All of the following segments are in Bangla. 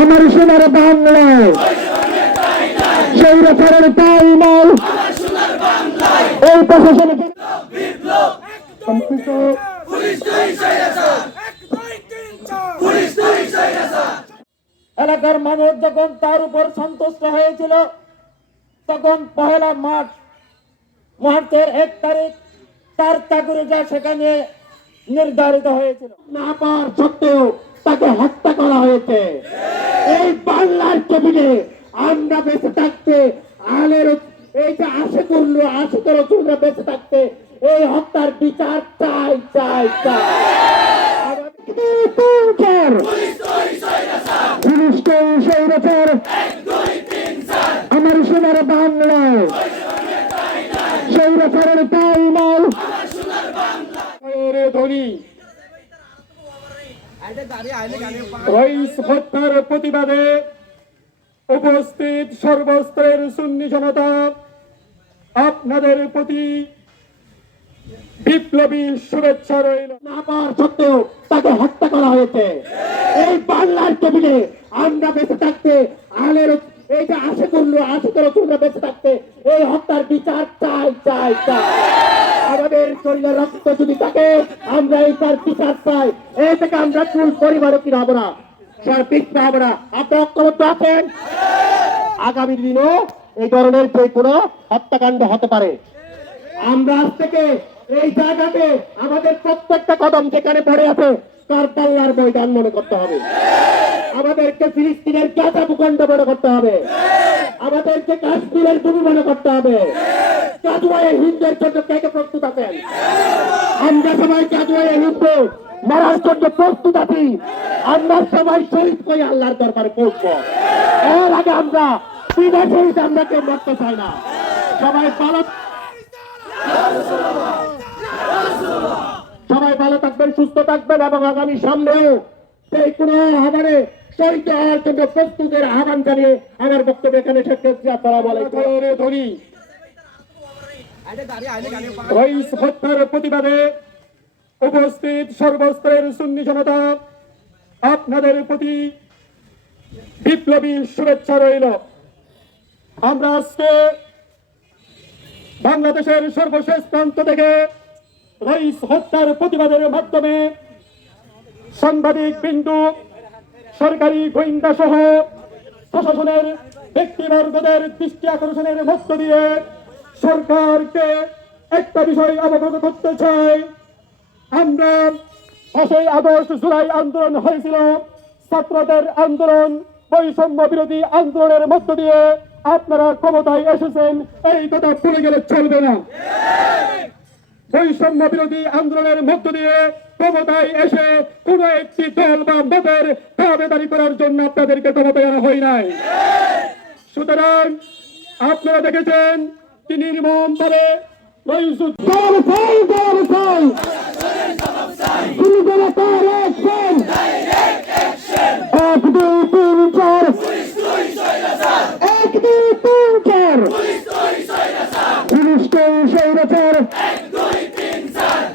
আমার সোনার বাংলায় স্বৈরাচারের তাই নাই এই প্রশাসনের এলাকার মানুষ যখন তার উপর সন্তুষ্ট হয়েছিল তখন পহেলা মার্চের 1 তারিখ তার চাকুরিটা সেখানে নির্ধারিত হয়েছিল না পাওয়ার সত্ত্বেও তাকে হত্যা করা হয়েছে। এই বাংলার জমিনে আমরা বেঁচে থাকতে আলের এই যে আশেকের রসুলরা বেঁচে থাকতে এই হত্যার বিচার চাই চাই চাই। আমার সোনার বাংলায় স্বৈরাচারের তাই নাই ধ্বনি হত্যার প্রতিবাদে উপস্থিত সর্বস্তরের সুন্নি জনতা আপনাদের প্রতি বিপ্লবী শুভেচ্ছা রইল। না পাওয়ার সত্ত্বেও তাকে হত্যা করা হয়েছে। এই বাংলার জমিনে আমরা বেঁচে থাকতে আলের এই যে আশেকের রসুলরা বেঁচে থাকতে এই হত্যার বিচার চাই চাই চাই। আমাদের শরীরে রক্ত যদি থাকে আমরা এই তার বিচার চাই। এই থেকে আমরা চুল পরিবারও কিনা হবো না, পিছপা হবো না। আপনি ঐক্যবদ্ধ আছেন? আগামী দিনেও এই ধরনের যে কোনো হত্যাকাণ্ড হতে পারে। আমরা আজ থেকে এই জায়গাতে আমাদের প্রত্যেকটা কদম যেখানে পড়ে আছে কারবালার ময়দান মনে করতে হবে, আমাদেরকে ফিলিস্তিনের গাজা ভূখণ্ড মনে করতে হবে, আমাদেরকে কাশ্মীরের ভূমি মনে করতে হবে। কাজওয়ায়ে হিন্দের জন্য কে কে প্রস্তুত আছেন? আমরা সবাই কাজওয়ায়ে হিন্দ মারার জন্য প্রস্তুত আছি। আমরা সবাই শহীদ করে আল্লাহর দরবারে পৌঁছবো। এর আগে আমরা বিনা শহীদ আমরা কেউ মরতে চাই না। সবাই ভালো থাকবেন, সুস্থ থাকবেন এবং আগামী সামনেও সেই কোন আহ্বানে শহীদ হওয়ার জন্য প্রস্তুতের আহ্বান জানিয়ে আমার বক্তব্য এখানে শেষ করছি। আসসালামু আলাইকুম। হত্যার প্রতিবাদে উপস্থিত সর্বস্তরের সুন্নি জনতা আপনাদের প্রতি বিপ্লবী শুভেচ্ছা রইল। আমরা আজকে বাংলাদেশের সর্বশেষ প্রান্ত থেকে রইস হত্যার প্রতিবাদের মাধ্যমে সাংবাদিক বিন্দু, সরকারি গোয়েন্দা সহ প্রশাসনের ব্যক্তিবর্গদের দৃষ্টি আকর্ষণের মধ্য দিয়ে সরকারকে একটা বিষয় অবগত করতে চাই। আমরা 5ই আগস্ট জুলাই আন্দোলন হয়েছিল, ছাত্রদের আন্দোলন, বৈষম্য বিরোধী আন্দোলনের মধ্য দিয়ে আপনারা ক্ষমতায় এসেছেন, এই কথা ভুলে গেলে চলবে না। বৈষম্য বিরোধী আন্দোলনের মধ্য দিয়ে ক্ষমতায় এসে কোন একটি দল বা মতের দাবিদারি করার জন্য আপনাদেরকে ক্ষমতায় আনা হয় নাই। সুতরাং আপনারা দেখেছেন কি নির্মম ভাবে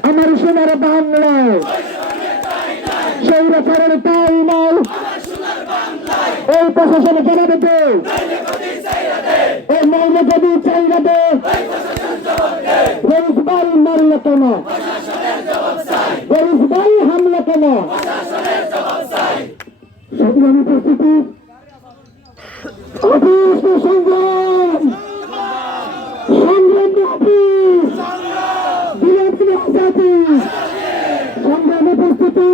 আমার সোনার বাংলায় স্বৈরাচারের তাই নাই এই প্রশাসনে কেনা দেবে এই মর্মে যদি চাইরা দে বাড়ি মারল কেন, বাড়ি হামলা কেন? সংগ্রামী প্রস্তুতি সংগ্রাম সংগ্রামী অফিস সংগ্রামী প্রস্তুতি